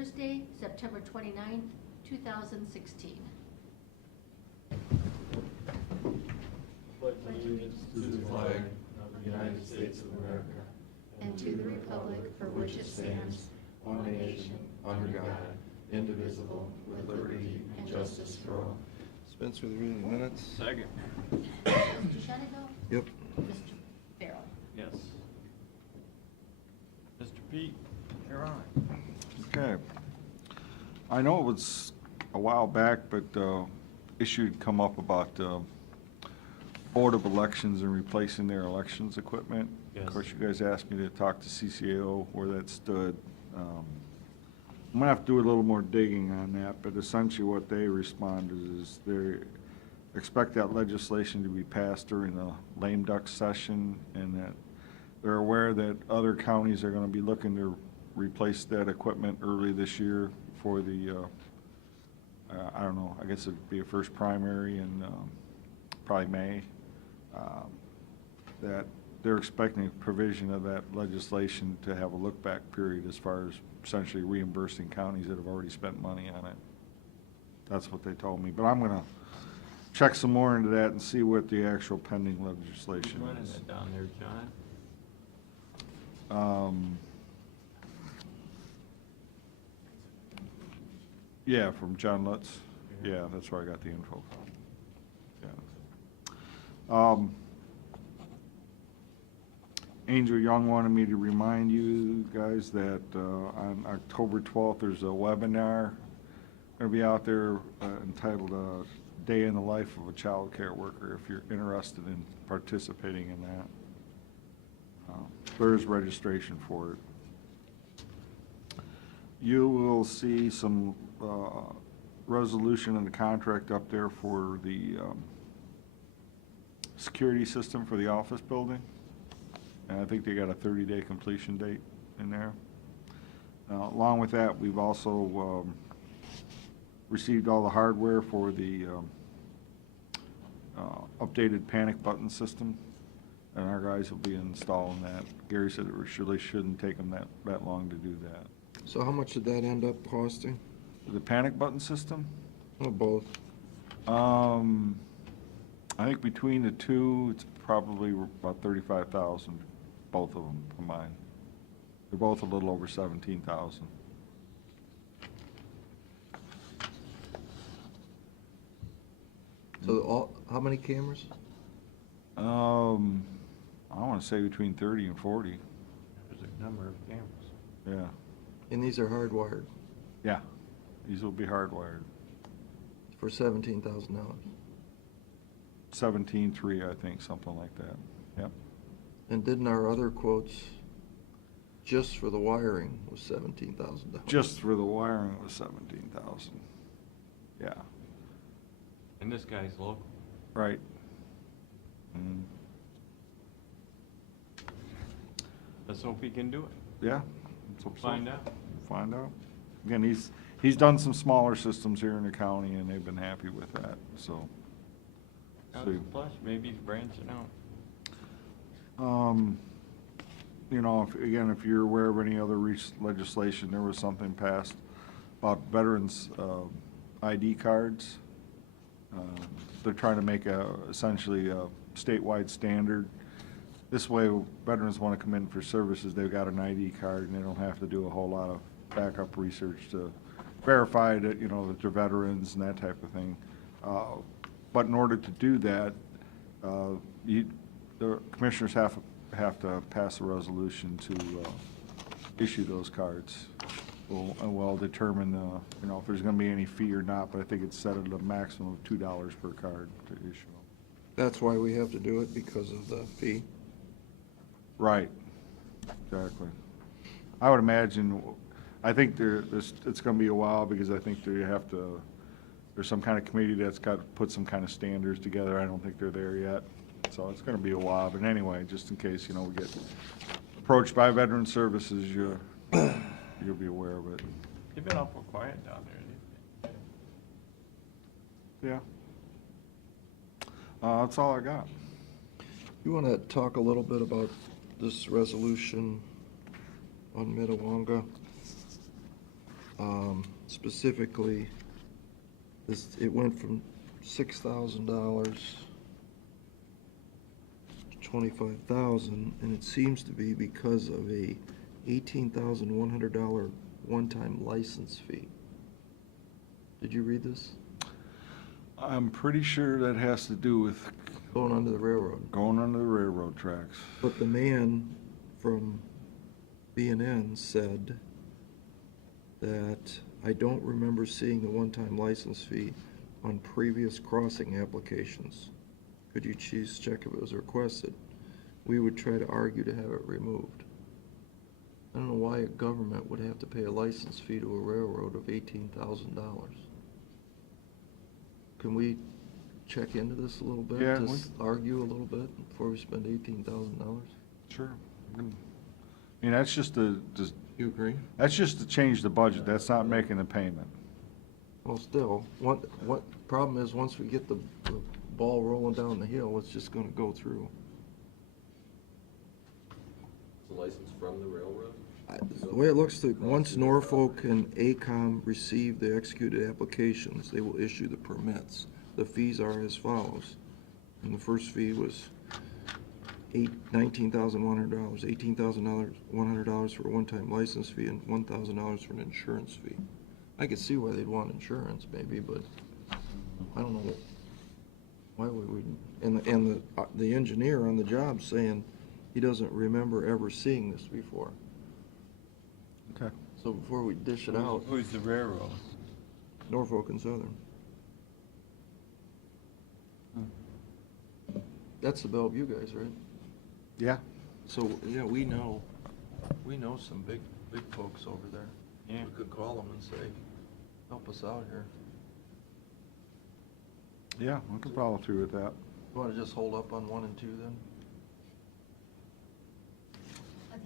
Thursday, September 29th, 2016. Pledge allegiance to the flag of the United States of America and to the republic for which it stands, one nation, under God, indivisible, with liberty and justice for all. Dispense with reading the minutes. Second. Mr. Shenango? Yep. Mr. Farrell? Yes. Mr. Pete, you're on. Okay. I know it was a while back, but issue had come up about Board of Elections and replacing their elections equipment. Yes. Of course, you guys asked me to talk to CCAO where that stood. I'm gonna have to do a little more digging on that, but essentially what they responded is they expect that legislation to be passed during the lame duck session, and that they're aware that other counties are gonna be looking to replace that equipment early this year for the, I don't know, I guess it'd be a first primary in probably May. That they're expecting a provision of that legislation to have a look-back period as far as essentially reimbursing counties that have already spent money on it. That's what they told me, but I'm gonna check some more into that and see what the actual pending legislation Running is. it down there, John. Yeah, from John Lutz. Yeah, that's where I got the info from. Yeah. Angel Young wanted me to remind you guys that on October 12th, there's a webinar going to be out there entitled Day in the Life of a Child Care Worker, if you're interested in participating in that. There is registration for it. You will see some resolution in the contract up there for the security system for the office building. And I think they got a 30-day completion date in there. Along with that, we've also received all the hardware for the updated panic button system, and our guys will be installing that. Gary said it really shouldn't take them that long to do that. So how much did that end up costing? The panic button system? Oh, both. I think between the two, it's probably about 35,000, both of them combined. They're both a little over 17,000. So how many cameras? I want to say between 30 and 40. There's a number of cameras. Yeah, And these are hardwired yeah. These will be hardwired. for $17,000. 17.3, I think, something like that. Yep. And didn't our other quotes, just for the wiring, was $17,000? Just for the wiring was 17,000. Yeah. And this guy's local. Right. Mm. Let's hope he can do it. Yeah. Let's hope so. Find out. Find out. Again, he's done some smaller systems here in the county, and they've been happy with that, so. That's So, a plus. Maybe he's branching out. you know, if you're aware of any other legislation, there was something passed about veterans' ID cards. They're trying to make essentially a statewide standard. This way, veterans want to come in for services, they've got an ID card, and they don't have to do a whole lot of backup research to verify that, that they're veterans and that type of thing. But in order to do that, the commissioners have to pass a resolution to issue those cards. We'll determine, if there's going to be any fee or not, but I think it's set at a maximum of $2 per card to issue them. That's why we have to do it, because of the fee. Right, exactly. I would imagine, I think it's going to be a while, because I think there's some kind of committee that's got to put some kind of standards together. I don't think they're there yet, so it's going to be a while. But anyway, just in case, we get approached by Veteran Services, you'll be aware of it. They've been awful quiet down there. Yeah. That's all I got. You want to talk a little bit about this resolution on Minnewanka? Specifically, it went from $6,000 to $25,000, and it seems to be because of a $18,100 one-time license fee. Did you read this? I'm pretty sure that has to do with Going under the railroad. going under the railroad tracks. But the man from B&N said that I don't remember seeing the one-time license fee on previous crossing applications. Could you please check if it was requested? We would try to argue to have it removed. I don't know why a government would have to pay a license fee to a railroad of $18,000. Can we check into this a little bit? Yeah, Just argue a little bit before we spend $18,000? Sure. I mean, that's just You agree? that's just to change the budget. That's not making the payment. Well, still, what problem is, once we get the ball rolling down the hill, it's just gonna go through. It's a license from the railroad? The way it looks, once Norfolk and ACOM receive the executed applications, they will issue the permits. The fees are as follows. And the first fee was $19,100, $18,100 for a one-time license fee, and $1,000 for an insurance fee. I could see why they'd want insurance, maybe, but I don't know why we wouldn't. And the engineer on the job saying he doesn't remember ever seeing this before. Okay. So before we dish it out, Who's the railroad? Norfolk and Southern. That's the Bellevue guys, right? Yeah. So, yeah, we know some big folks over there. Yeah. We could call them and say, help us out here. Yeah, I can follow through with that. You wanna just hold up on 1 and 2 then?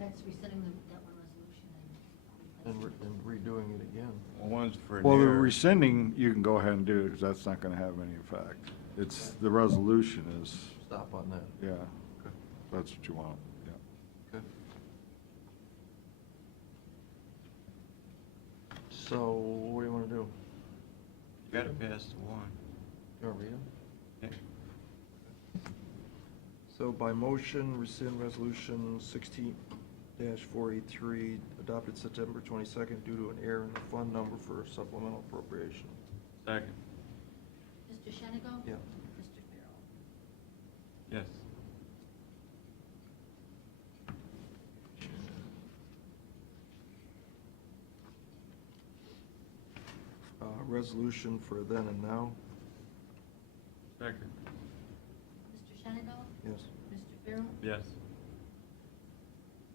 That's rescinding that one resolution. And redoing it again? Well, one's for Well, the near. rescinding, you can go ahead and do it, because that's not gonna have any effect. It's, the resolution is, Stop on that. yeah, Okay. that's what you want, yeah. Okay. So, what do you wanna do? You gotta pass the one. You wanna read them? Yeah. So by motion, rescind resolution 16-483, adopted September 22nd due to an error in the fund number for supplemental appropriation. Second. Mr. Shenigo? Yeah. Mr. Farrell? Yes. Resolution for then and now. Second. Mr. Shenigo? Yes. Mr. Farrell? Yes.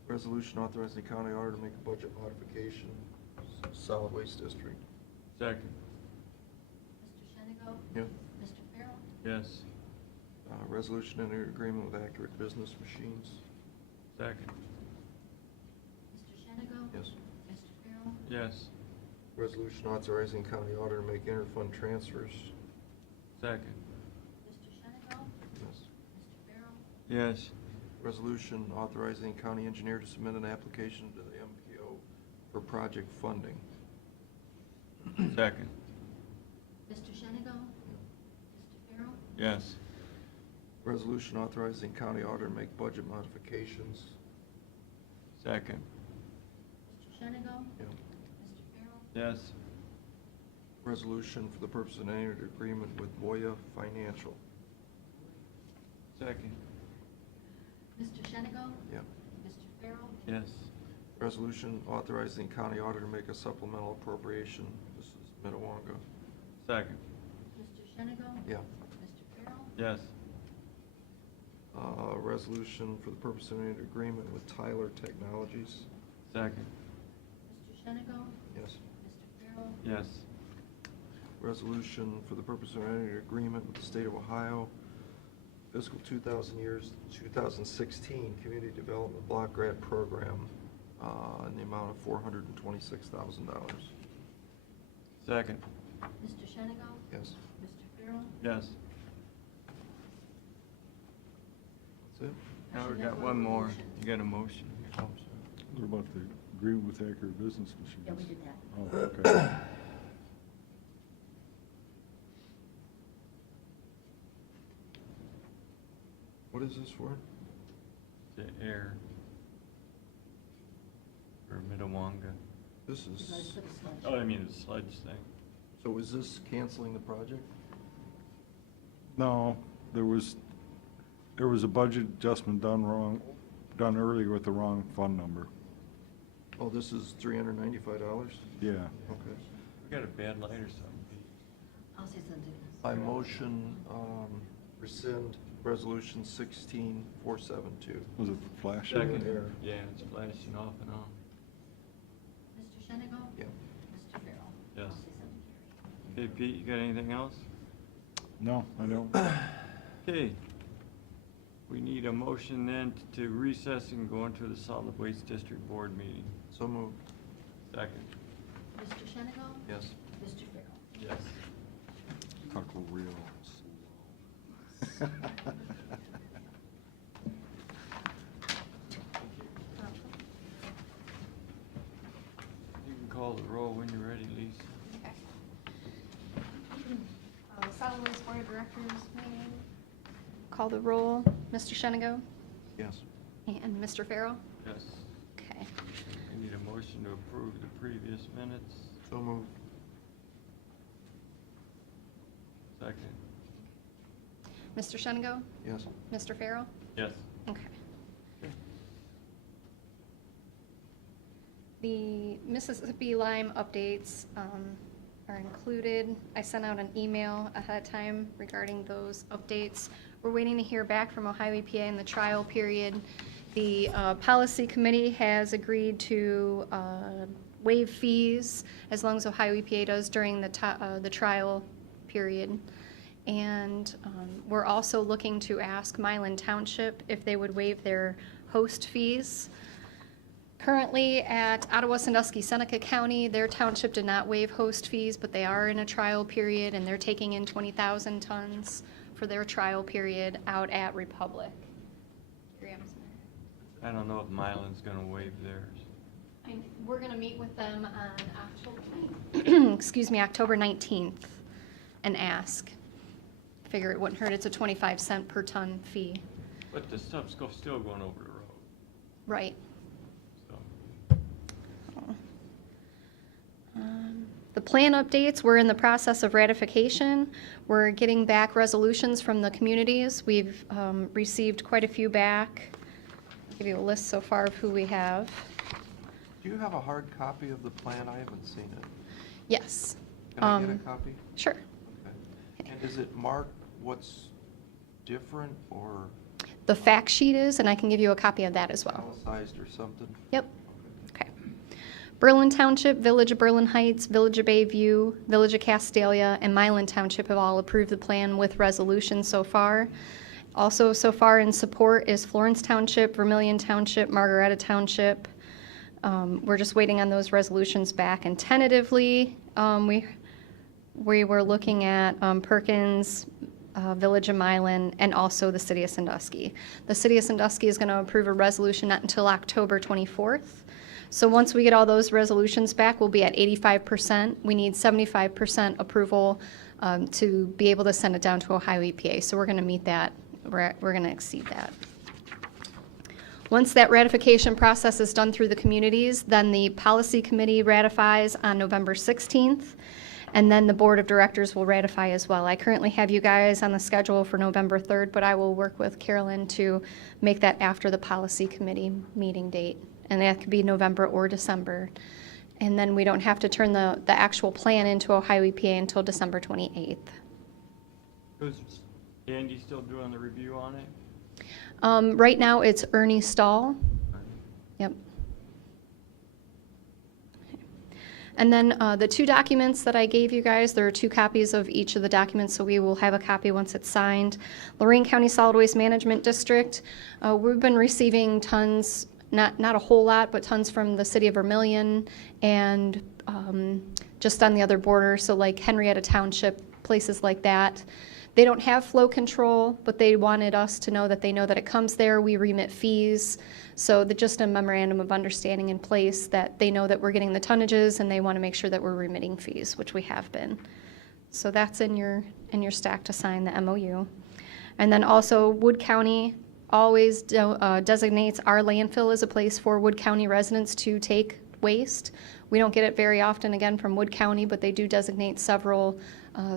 Resolution authorizing the county auditor to make a budget modification, solid waste district. Second. Mr. Shenigo? Yeah. Mr. Farrell? Yes. Resolution enter agreement with Accurate Business Machines. Second. Mr. Shenigo? Yes. Mr. Farrell? Yes. Resolution authorizing county auditor to make interfund transfers. Mr. Second. Shenigo? Yes. Mr. Farrell? Yes. Resolution authorizing county engineer to submit an application to the MPO for project funding. Second. Mr. Shenigo? Mr. Farrell? Yes. Resolution authorizing county auditor to make budget modifications. Second. Mr. Shenigo? Yeah. Mr. Farrell? Yes. Resolution for the purpose of any agreement with Voya Financial. Second. Mr. Shenigo? Yeah. Mr. Farrell? Yes. Resolution authorizing county auditor to make a supplemental appropriation. This is Minnewanka. Second. Mr. Shenigo? Yeah. Mr. Farrell? Yes. Resolution for the purpose of any agreement with Tyler Technologies. Second. Mr. Shenigo? Yes. Mr. Farrell? Yes. Resolution for the purpose of any agreement with the state of Ohio, fiscal 2016 Community Development Block Grant Program, in the amount of $426,000. Mr. Second. Shenigo? Yes. Mr. Farrell? Yes. That's it? Now we got one more. You got a motion here. What about the agreement with Accurate Business Machines. Yeah, we did that. Oh, okay. What is this for? The air. Or Minnewanka. This Let's is, put a sludge. Oh, I mean the sludge thing. so is this canceling the project? No, there was a budget adjustment done earlier with the wrong fund number. Oh, this is $395? Yeah. Okay. We got a bad light or something. I'll say something. I motion, rescind resolution 16472. Was it flashing? Second. Air. Yeah, it's flashing off and on. Mr. Shenigo? Yeah. Mr. Farrell? Yes. I'll say something, Carrie. Hey Pete, you got anything else? No, I don't. Okay. We need a motion then to recess and go into the Solid Waste District Board meeting. So moved. Second. Mr. Shenigo? Yes. Mr. Farrell? Yes. Talk real slow. You can call the roll when you're ready, Lisa. Okay. Solid Waste Board of Directors meeting. Call the roll. Mr. Shenigo Yes. and Mr. Farrell. Yes. Okay. We need a motion to approve the previous minutes. So moved. Second. Mr. Shenigo, Yes. Mr. Farrell. Yes. Okay. The Mississippi Lime updates are included. I sent out an email ahead of time regarding those updates. We're waiting to hear back from Ohio EPA in the trial period. The policy committee has agreed to waive fees as long as Ohio EPA does during the trial period. And we're also looking to ask Milan Township if they would waive their host fees. Currently at Ottawa, Sandusky, Seneca County, their township did not waive host fees, but they are in a trial period and they're taking in 20,000 tons for their trial period out at Republic. I don't know if Mylan's gonna waive theirs. We're gonna meet with them on October, excuse me, October 19th and ask. Figure it wouldn't hurt, it's a 25-cent per ton fee. But the stuff's still going over the road, Right. so. The plan updates, we're in the process of ratification. We're getting back resolutions from the communities. We've received quite a few back. I'll give you a list so far of who we have. Do you have a hard copy of the plan? I haven't seen it. Yes. Can I get a copy? Sure. Okay. And is it marked what's different or The fact sheet is, and I can give you a copy of that as well. italicized or something? Yep. Okay. Berlin Township, Village of Berlin Heights, Village of Bayview, Village of Castalia, and Milan Township have all approved the plan with resolution so far. Also, so far in support is Florence Township, Vermillion Township, Margaretta Township. We're just waiting on those resolutions back, and tentatively, we were looking at Perkins, Village of Milan, and also the City of Sandusky. The City of Sandusky is going to approve a resolution not until October 24th. So once we get all those resolutions back, we'll be at 85%. We need 75% approval to be able to send it down to Ohio EPA. So we're going to meet that. We're going to exceed that. Once that ratification process is done through the communities, then the policy committee ratifies on November 16th, and then the board of directors will ratify as well. I currently have you guys on the schedule for November 3rd, but I will work with Carolyn to make that after the policy committee meeting date, and that could be November or December. And then we don't have to turn the actual plan into Ohio EPA until December 28th. Is Andy still doing the review on it? Right now, it's Ernie Stahl. Yep. And then the two documents that I gave you guys, there are 2 copies of each of the documents, so we will have a copy once it's signed. Lorraine County Solid Waste Management District, we've been receiving tons, not a whole lot, but tons from the city of Vermillion and just on the other border, so like Henrietta Township, places like that. They don't have flow control, but they wanted us to know that they know that it comes there. We remit fees. So just a memorandum of understanding in place that they know that we're getting the tonnages and they want to make sure that we're remitting fees, which we have been. So that's in your stack to sign the MOU. And then also Wood County always designates our landfill as a place for Wood County residents to take waste. We don't get it very often, again, from Wood County, but they do designate several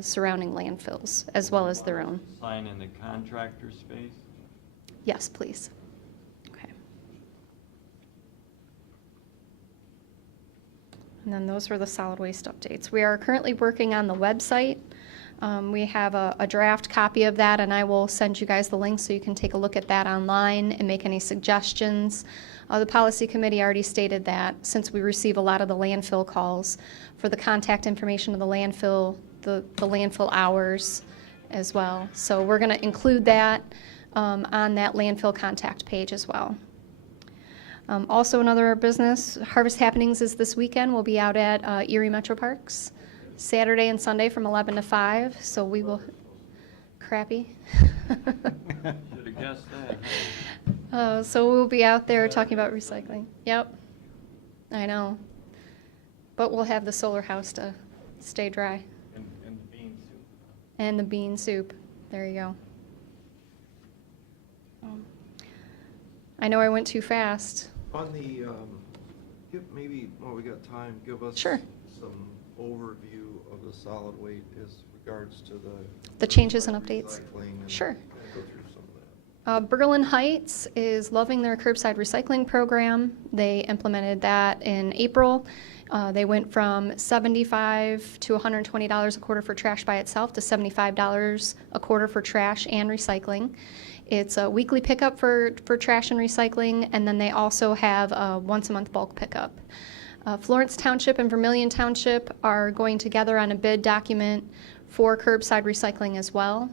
surrounding landfills as well as their own. Sign in the contractor space. Yes, please. Okay. And then those were the solid waste updates. We are currently working on the website. We have a draft copy of that, and I will send you guys the link so you can take a look at that online and make any suggestions. The policy committee already stated that since we receive a lot of the landfill calls for the contact information of the landfill, the landfill hours as well. So we're going to include that on that landfill contact page as well. Also, another business, Harvest Happenings is this weekend. We'll be out at Erie Metro Parks Saturday and Sunday from 11 to 5. So we will, crappy. Should have guessed that. So we'll be out there talking about recycling. Yep, I know. But we'll have the solar house to stay dry. And the bean soup. And the bean soup. There you go. I know I went too fast. On the, maybe, while we got time, give us Sure. some overview of the solid waste as regards to The changes and updates. recycling and Sure. go through some of that. Berlin Heights is loving their curbside recycling program. They implemented that in April. They went from $75 to $120 a quarter for trash by itself to $75 a quarter for trash and recycling. It's a weekly pickup for trash and recycling, and then they also have a once-a-month bulk pickup. Florence Township and Vermillion Township are going together on a bid document for curbside recycling as well.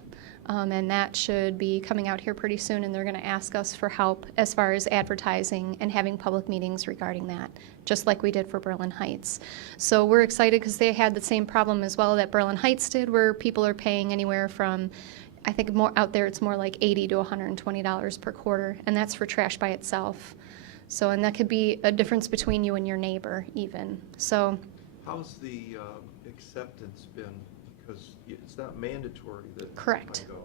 And that should be coming out here pretty soon, and they're going to ask us for help as far as advertising and having public meetings regarding that, just like we did for Berlin Heights. So we're excited because they had the same problem as well that Berlin Heights did, where people are paying anywhere from, I think more out there, it's more like $80 to $120 per quarter, and that's for trash by itself. So, and that could be a difference between you and your neighbor even. So, How's the acceptance been? Because it's not mandatory that Correct. I go,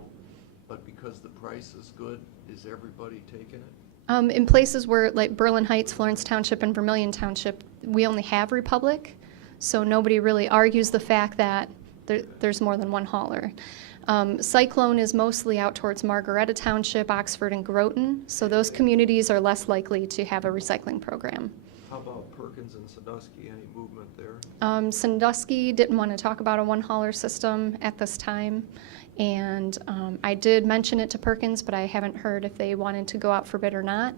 but because the price is good, is everybody taking it? in places where, like Berlin Heights, Florence Township, and Vermillion Township, we only have Republic, so nobody really argues the fact that there's more than one hauler. Cyclone is mostly out towards Margaretta Township, Oxford, and Groton, so those communities are less likely to have a recycling program. How about Perkins and Sandusky? Any movement there? Sandusky didn't want to talk about a one-hauler system at this time, and I did mention it to Perkins, but I haven't heard if they wanted to go out for bid or not.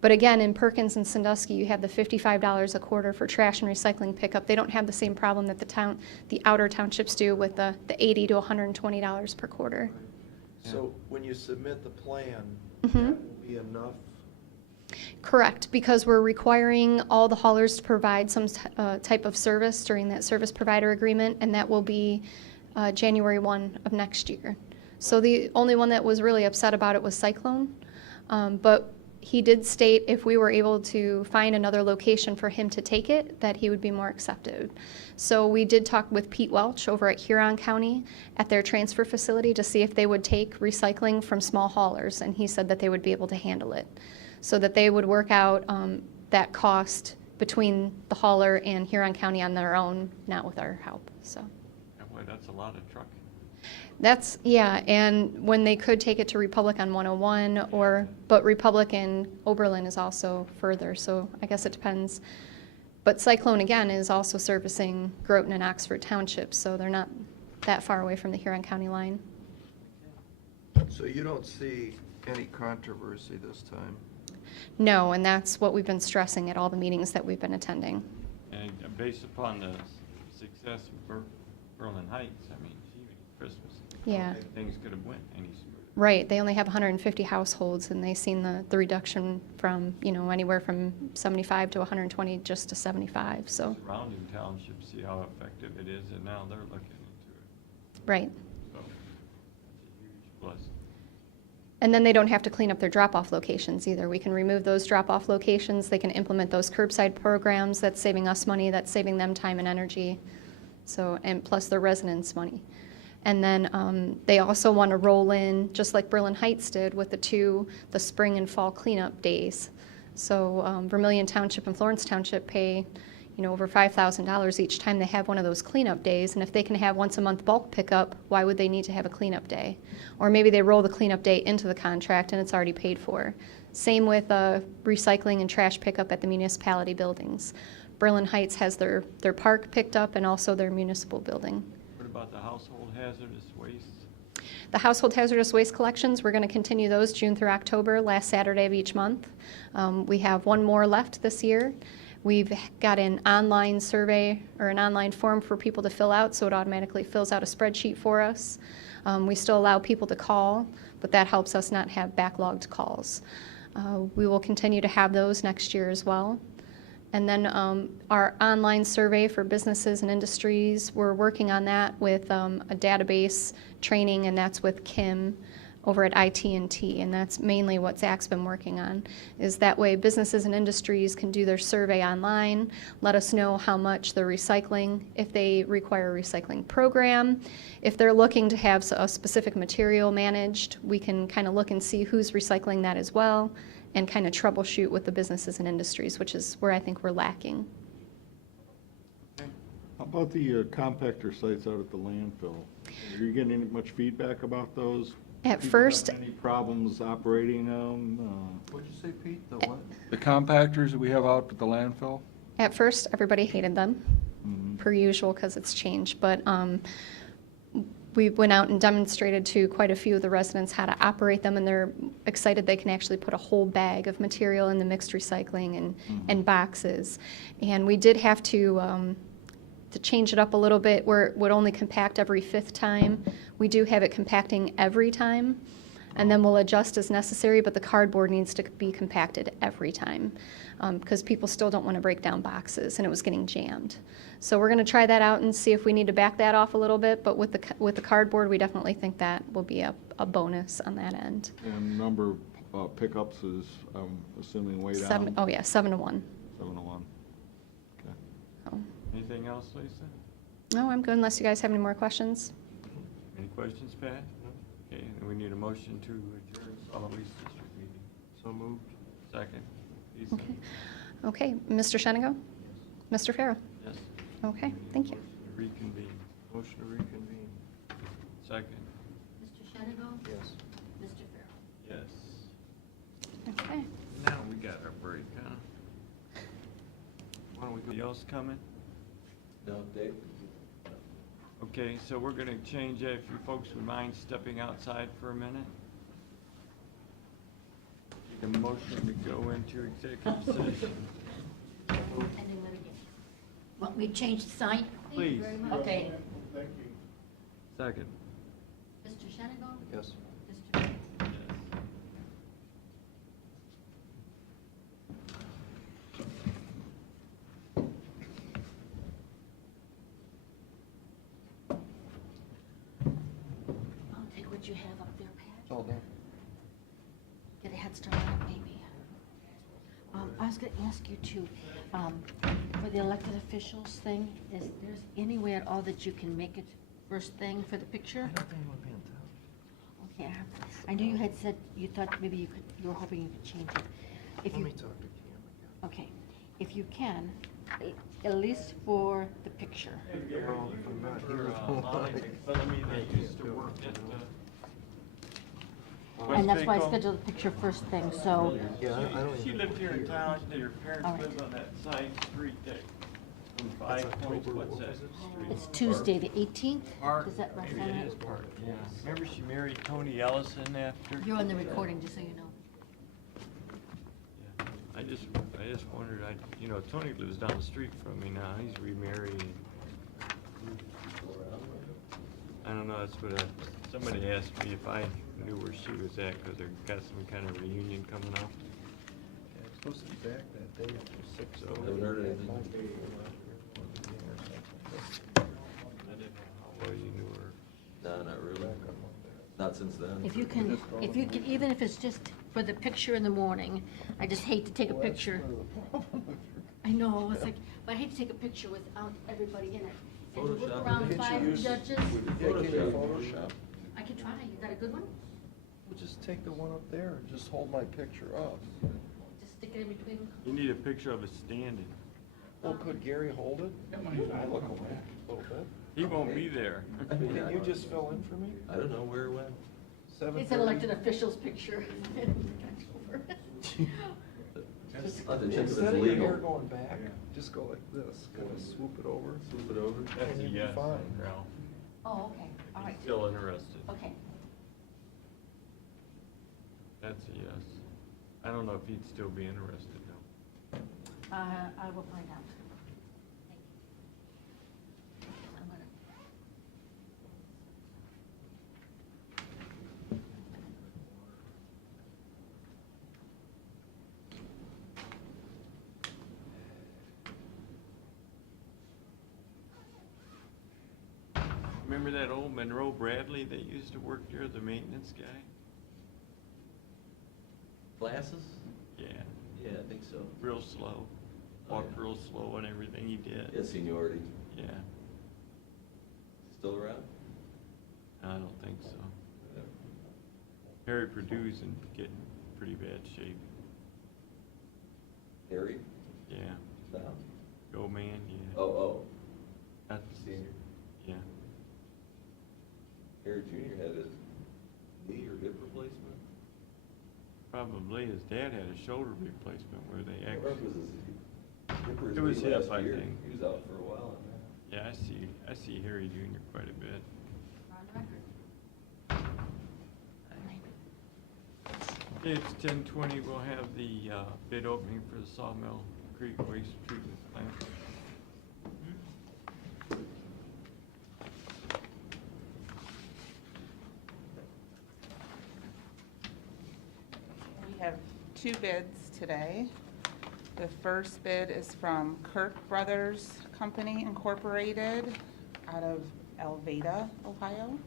But again, in Perkins and Sandusky, you have the $55 a quarter for trash and recycling pickup. They don't have the same problem that the outer townships do with the $80 to $120 per quarter. So when you submit the plan, Mhm. that will be enough? Correct, because we're requiring all the haulers to provide some type of service during that service provider agreement, and that will be January 1 of next year. So the only one that was really upset about it was Cyclone, but he did state if we were able to find another location for him to take it, that he would be more accepted. So we did talk with Pete Welch over at Huron County at their transfer facility to see if they would take recycling from small haulers, and he said that they would be able to handle it. So that they would work out that cost between the hauler and Huron County on their own, not with our help, so. Yeah, boy, that's a lot of trucking. That's, yeah, and when they could take it to Republic on 101, but Republic and Oberlin is also further, so I guess it depends. But Cyclone, again, is also servicing Groton and Oxford Townships, so they're not that far away from the Huron County line. So you don't see any controversy this time? No, and that's what we've been stressing at all the meetings that we've been attending. And based upon the success of Berlin Heights, I mean, gee, Christmas. I don't Yeah. think things could have went any smoother. Right, they only have 150 households, and they've seen the reduction from, anywhere from 75 to 120 just to 75, so, Surrounding townships see how effective it is, and now they're looking into it. right. So plus. And then they don't have to clean up their drop-off locations either. We can remove those drop-off locations. They can implement those curbside programs. That's saving us money. That's saving them time and energy. So, and plus their residents' money. And then they also want to roll in, just like Berlin Heights did, with the spring and fall cleanup days. So Vermillion Township and Florence Township pay, over $5,000 each time they have one of those cleanup days. And if they can have once a month bulk pickup, why would they need to have a cleanup day? Or maybe they roll the cleanup day into the contract and it's already paid for. Same with recycling and trash pickup at the municipality buildings. Berlin Heights has their park picked up and also their municipal building. What about the household hazardous waste? The household hazardous waste collections, we're going to continue those June through October, last Saturday of each month. We have one more left this year. We've got an online survey or an online form for people to fill out, so it automatically fills out a spreadsheet for us. We still allow people to call, but that helps us not have backlogged calls. We will continue to have those next year as well. And then our online survey for businesses and industries, we're working on that with a database training, and that's with Kim over at IT&T, and that's mainly what Zach's been working on, is that way businesses and industries can do their survey online, let us know how much they're recycling, if they require a recycling program. If they're looking to have a specific material managed, we can kind of look and see who's recycling that as well, and kind of troubleshoot with the businesses and industries, which is where I think we're lacking. How about the compactor sites out at the landfill? Are you getting much feedback about those? At People first, have any problems operating them? What'd you say, Pete? The what? The compactors that we have out at the landfill? at first, everybody hated them, Mhm. per usual, because it's changed, but we went out and demonstrated to quite a few of the residents how to operate them, and they're excited they can actually put a whole bag of material in the mixed recycling and boxes. And we did have to change it up a little bit, where it would only compact every fifth time. We do have it compacting every time, and then we'll adjust as necessary, but the cardboard needs to be compacted every time, because people still don't want to break down boxes, and it was getting jammed. So we're going to try that out and see if we need to back that off a little bit, but with the cardboard, we definitely think that will be a bonus on that end. And number of pickups is, assuming way down? 7 to 1. 7 to 1. Okay. Oh. Anything else, Lisa? No, I'm good, unless you guys have any more questions. Any questions, Pat? No? Okay, then we need a motion to adjourn solid waste district meeting. So moved. Second. Lisa? Okay. Okay, Mr. Shenigo? Mr. Farrell? Yes. Okay, thank you. Motion to reconvene. Motion to reconvene. Second. Mr. Shenigo? Yes. Mr. Farrell? Yes. Okay. Now we got our break, huh? Why don't we go? Anybody else coming? No, Dave? Okay, so we're gonna change that, if you folks would mind stepping outside for a minute. Take a motion to go into executive session. And then litigation. Want me to change the sign? Please. Okay. Second. Mr. Shenigo? Yes. Mr. Farrell? Yes. I'll take what you have up there, Pat. It's all done. Get a head start on it, maybe. I was gonna ask you too, for the elected officials thing, is there's any way at all that you can make it first thing for the picture? I don't think it would be in town. Okay, I knew you had said you thought maybe you were hoping you could change it. If Let you, me talk to Cam okay, if you can, at least for the picture. again. Well, if I'm not here, Lonnie McPhillamy that used to work at And that's why I Westvaco. scheduled the picture first thing, so, Yeah, I don't She even. lived here in town, your parents All right. lived on that side street there. From That's 5 Points, October, what's what that was it? street? it's Tuesday, the 18th? Park. Does that rest on It it? is Park, yes. Remember she married Tony Ellison after? You're on the recording, just so you know. Yeah. I just wondered, Tony lives down the street from me now, he's remarried. I don't know, that's what somebody asked me if I knew where she was at, because they've got some kind of reunion coming up. Yeah, it's supposed to be back that day after 6. So- Haven't heard anything. I didn't know how well you knew her. No, not really. Not since then. If you can, even if it's just for the picture in the morning, I just hate to take a picture. I know, it's like, but I hate to take a picture without everybody in it. And you look Photoshop. around Can't you 5 use- judges, Yeah, can you Photoshop? I can try, you got a good one? Well, just take the one up there and just hold my picture up. Just stick it in between them. You need a picture of us standing. Well, could Gary hold it? I look away a little bit. He won't be there. Can you just fill in for me? I don't know where it went. 7:30? It's an elected official's picture. Just- I'll have to check if it's Instead of your legal. hair going back, just go like this, kind of swoop it over. Swoop it over. That's a you'd be yes, fine. Ralph. Oh, okay, all right. Still interested. Okay. That's a yes. I don't know if he'd still be interested though. I will find out. Thank you. I'm gonna. Remember that old Monroe Bradley that used to work there, the maintenance guy? Glasses? Yeah, Yeah, I think so. real slow. Oh, Walked yeah. real slow and everything he did. Yeah, seniority. Yeah, Still around? I don't think so. Harry Purdue's in getting pretty bad shape. Harry? Yeah, No. go man, yeah. Oh, That's, senior. yeah. Harry Junior had a knee or hip replacement? Probably his dad had a shoulder replacement where they I actually. remember his hip or his It was knee hip, last I year. think. He was out for a while on that. Yeah, I see Harry Junior quite a bit. On record. Okay, it's 10:20, we'll have the bid opening for the Sawmill Creek Waste Treatment Plant. We have 2 bids today. The first bid is from Kirk Brothers Company Incorporated out of Elveda, Ohio.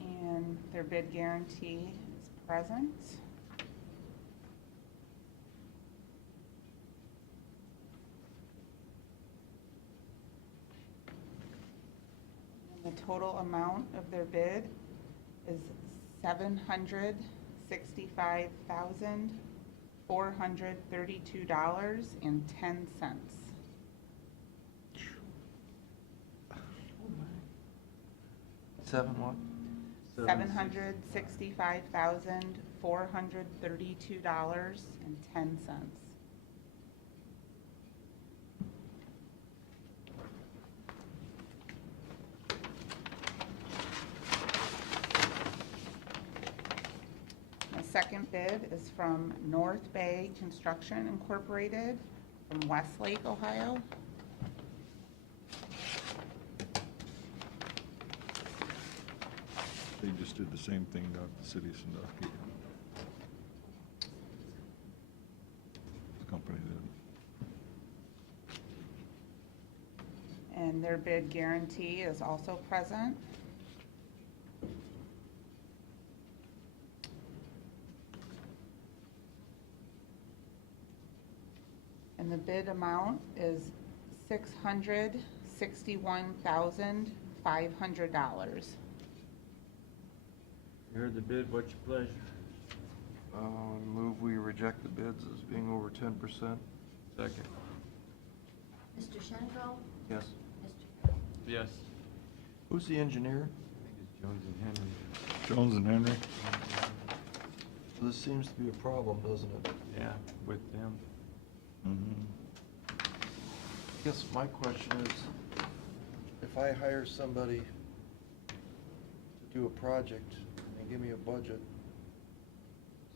And their bid guarantee is present. And the total amount of their bid is $765,432.10. 7 what? $765,432.10. The second bid is from North Bay Construction Incorporated from Westlake, Ohio. They just did the same thing down at the city of Sandusky. The company did. And their bid guarantee is also present. And the bid amount is $661,500. You heard the bid, what's your pleasure? Move we reject the bids as being over 10%. Second. Mr. Shenango? Yes. Mr. Yes. Who's the engineer? I think it's Jones and Henry. Jones and Henry? This seems to be a problem, doesn't it? Yeah, with them. Mm-hmm. I guess my question is, if I hire somebody to do a project and give me a budget,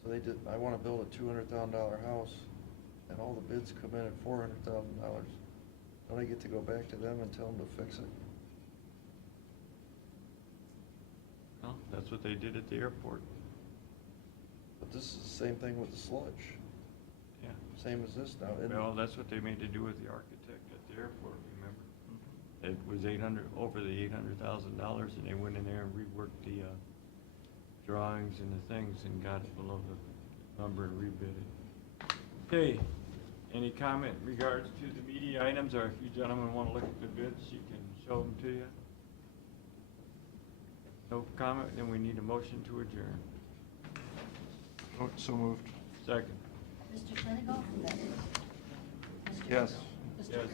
so I want to build a $200,000 house, and all the bids come in at $400,000, don't I get to go back to them and tell them to fix it? Well, that's what they did at the airport. But this is the same thing with the sludge, Yeah. same as this now. isn't it? Well, that's what they made to do with the architect at the airport, remember? It was over the $800,000, and they went in there and reworked the drawings and the things and got it below the number and rebid it. Okay, any comment in regards to the media items, or if you gentlemen want to look at the bids, you can show them to you? No comment, then we need a motion to adjourn. So moved. Second. Mr. Senegal? Mr. Yes. Mr. Yes.